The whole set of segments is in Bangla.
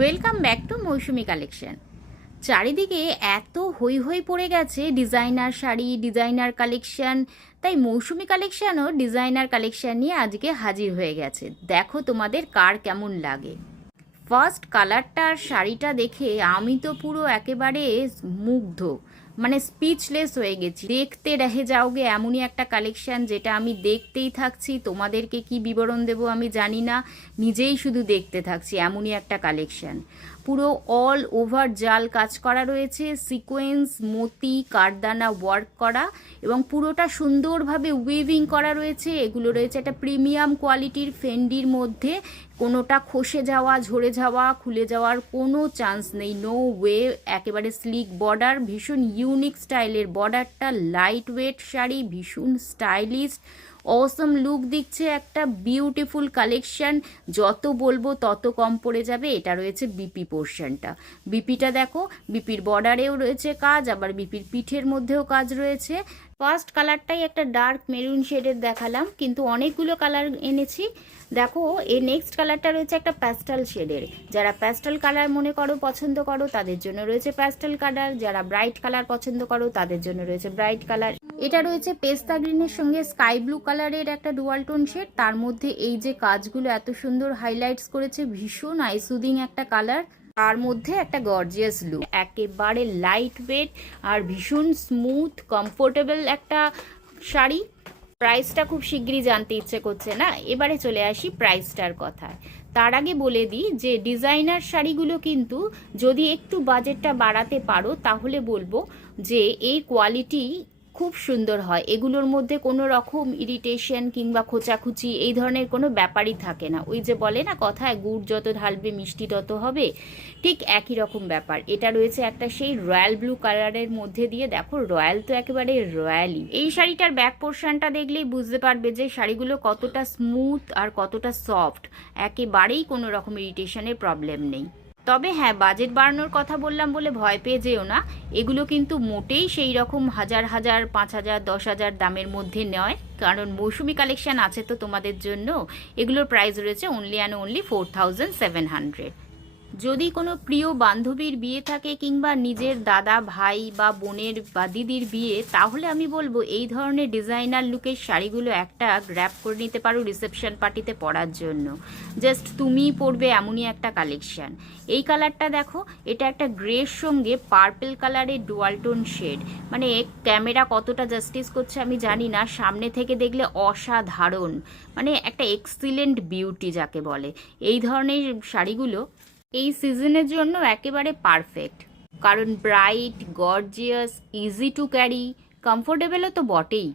Welcome back to Mousumi collection. চারিদিকে এত হই হই পড়ে গেছে ডিজাইনার শাড়ি, ডিজাইনার কালেকশন, তাই মৌসুমি কালেকশনও ডিজাইনার কালেকশন নিয়ে আজকে হাজির হয়ে গেছে। দেখো তোমাদের কার কেমন লাগে। ফার্স্ট কালারটা আর শাড়িটা দেখে আমি তো পুরো একেবারে মুগ্ধ, মানে স্পিচলেস হয়ে গেছি। দেখতে রহে যাওগে এমনই একটা কালেকশন, যেটা আমি দেখতেই থাকছি। তোমাদেরকে কি বিবরণ দেব আমি জানি না, নিজেই শুধু দেখতে থাকছি। এমনই একটা কালেকশন, পুরো অল ওভার জাল কাজ করা রয়েছে, সিকোয়েন্স, মতি, কারদানা ওয়ার্ক করা, এবং পুরোটা সুন্দরভাবে উইভিং করা রয়েছে। এগুলো রয়েছে একটা প্রিমিয়াম কোয়ালিটির ফেন্ডির মধ্যে। কোনোটা খসে যাওয়া, ঝরে যাওয়া, খুলে যাওয়ার কোনো চান্স নেই, নো ওয়ে। একেবারে স্লিক বর্ডার, ভীষণ ইউনিক স্টাইলের বর্ডারটা। লাইট ওয়েট শাড়ি, ভীষণ স্টাইলিশ, অসম লুক দিচ্ছে। একটা বিউটিফুল কালেকশন, যত বলবো তত কম পড়ে যাবে। এটা রয়েছে বিপি পোর্শনটা। বিপিটা দেখো, বিপির বর্ডারেও রয়েছে কাজ, আবার বিপির পিঠের মধ্যেও কাজ রয়েছে। ফার্স্ট কালারটাই একটা ডার্ক মেরুন শেডের দেখালাম, কিন্তু অনেকগুলো কালার এনেছি। দেখো এই নেক্সট কালারটা রয়েছে একটা প্যাস্টেল শেডের। যারা প্যাস্টেল কালার মনে করো, পছন্দ করো, তাদের জন্য রয়েছে প্যাস্টেল কালার। যারা ব্রাইট কালার পছন্দ করো, তাদের জন্য রয়েছে ব্রাইট কালার। এটা রয়েছে পেস্তা গ্রিনের সঙ্গে স্কাই ব্লু কালারের একটা ডুয়াল টোন শেড। তার মধ্যে এই যে কাজগুলো এত সুন্দর হাইলাইটস করেছে, ভীষণ আইসুদিং একটা কালার। তার মধ্যে একটা গর্জিয়াস লুক, একেবারে লাইট ওয়েট আর ভীষণ স্মুথ কমফোর্টেবল একটা শাড়ি। প্রাইসটা খুব শিগগিরই জানতে ইচ্ছে করছে না? এবারে চলে আসি প্রাইসটার কথায়। তার আগে বলে দিই যে ডিজাইনার শাড়িগুলো কিন্তু যদি একটু বাজেটটা বাড়াতে পারো, তাহলে বলবো যে এই কোয়ালিটি খুব সুন্দর হয়। এগুলোর মধ্যে কোনো রকম ইরিটেশন কিংবা খোঁচাখুচি এই ধরনের কোনো ব্যাপারই থাকে না। ওই যে বলে না কথায়, গুড় যত ঢালবে মিষ্টি তত হবে, ঠিক একই রকম ব্যাপার। এটা রয়েছে একটা সেই রয়্যাল ব্লু কালারের মধ্যে দিয়ে। দেখো রয়্যাল তো একেবারে রয়্যালি। এই শাড়িটার ব্যাক পোর্শনটা দেখলেই বুঝতে পারবে যে শাড়িগুলো কতটা স্মুথ আর কতটা সফট। একেবারেই কোনো রকম ইরিটেশনের প্রবলেম নেই। তবে হ্যাঁ, বাজেট বাড়ানোর কথা বললাম বলে ভয় পেয়ে যেও না। এগুলো কিন্তু মোটেই সেই রকম হাজার হাজার, 5,000, 10,000 দামের মধ্যে নয়, কারণ মৌসুমি কালেকশন আছে তো তোমাদের জন্য। এগুলোর প্রাইস রয়েছে অনলি অ্যান্ড অনলি 4,700। যদি কোনো প্রিয় বান্ধবীর বিয়ে থাকে কিংবা নিজের দাদা, ভাই বা বোনের বা দিদির বিয়ে, তাহলে আমি বলবো এই ধরনের ডিজাইনার লুকের শাড়িগুলো একটা গ্র্যাব করে নিতে পারো রিসেপশন পার্টিতে পরার জন্য। জাস্ট তুমিই পরবে এমনই একটা কালেকশন। এই কালারটা দেখো, এটা একটা গ্রের সঙ্গে পার্পল কালারের ডুয়াল টোন শেড। মানে ক্যামেরা কতটা জাস্টিস করছে আমি জানি না, সামনে থেকে দেখলে অসাধারণ, মানে একটা এক্সিলেন্ট বিউটি যাকে বলে। এই ধরনের শাড়িগুলো এই সিজনের জন্য একেবারে পারফেক্ট, কারণ bright, gorgeous, easy to carry, কমফোর্টেবলও তো বটেই।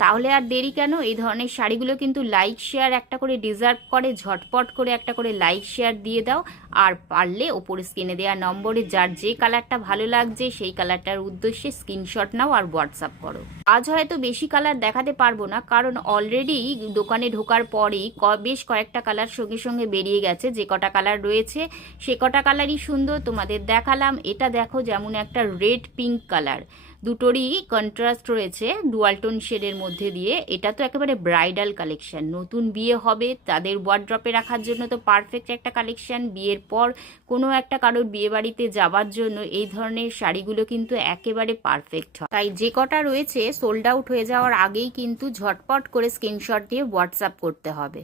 তাহলে আর দেরি কেন? এই ধরনের শাড়িগুলো কিন্তু লাইক শেয়ার একটা করে ডিজার্ভ করে। ঝটপট করে একটা করে লাইক শেয়ার দিয়ে দাও, আর পারলে ওপরে স্ক্রিনে দেওয়া নম্বরে যার যে কালারটা ভালো লাগছে সেই কালারটার উদ্দেশ্যে স্ক্রিনশট নাও আর হোয়াটসঅ্যাপ করো। আজ হয়তো বেশি কালার দেখাতে পারবো না, কারণ অলরেডি দোকানে ঢোকার পরেই বেশ কয়েকটা কালার সঙ্গে সঙ্গে বেরিয়ে গেছে। যে কটা কালার রয়েছে সে কটা কালারই সুন্দর তোমাদের দেখালাম। এটা দেখো, যেমন একটা রেড পিঙ্ক কালার, দুটোরই কন্ট্রাস্ট রয়েছে ডুয়াল টোন শেডের মধ্যে দিয়ে। এটা তো একেবারে ব্রাইডাল কালেকশন, নতুন বিয়ে হবে তাদের ওয়ার্ড্রপে রাখার জন্য তো পারফেক্ট একটা কালেকশন। বিয়ের পর কোনো একটা কারোর বিয়ে বাড়িতে যাওয়ার জন্য এই ধরনের শাড়িগুলো কিন্তু একেবারে পারফেক্ট হয়। তাই যে কটা রয়েছে সোল্ড আউট হয়ে যাওয়ার আগেই কিন্তু ঝটপট করে স্ক্রিনশট দিয়ে হোয়াটসঅ্যাপ করতে হবে।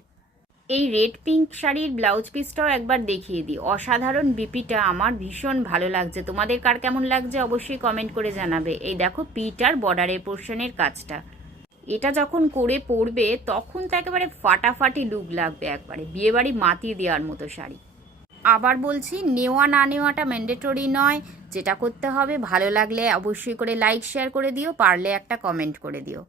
এই রেড পিঙ্ক শাড়ির ব্লাউজ পিসটাও একবার দেখিয়ে দিই। অসাধারণ বিপিটা আমার ভীষণ ভালো লাগছে। তোমাদের কার কেমন লাগছে অবশ্যই কমেন্ট করে জানাবে। এই দেখো পিটার বর্ডারের পোর্শনের কাজটা, এটা যখন করে পরবে তখন তো একেবারে ফাটাফাটি লুক লাগবে, একবারে বিয়েবাড়ি মাতিয়ে দেওয়ার মতো শাড়ি। আবার বলছি, নেওয়া না নেওয়াটা ম্যান্ডেটরি নয়। যেটা করতে হবে, ভালো লাগলে অবশ্যই করে লাইক শেয়ার করে দিও, পারলে একটা কমেন্ট করে দিও।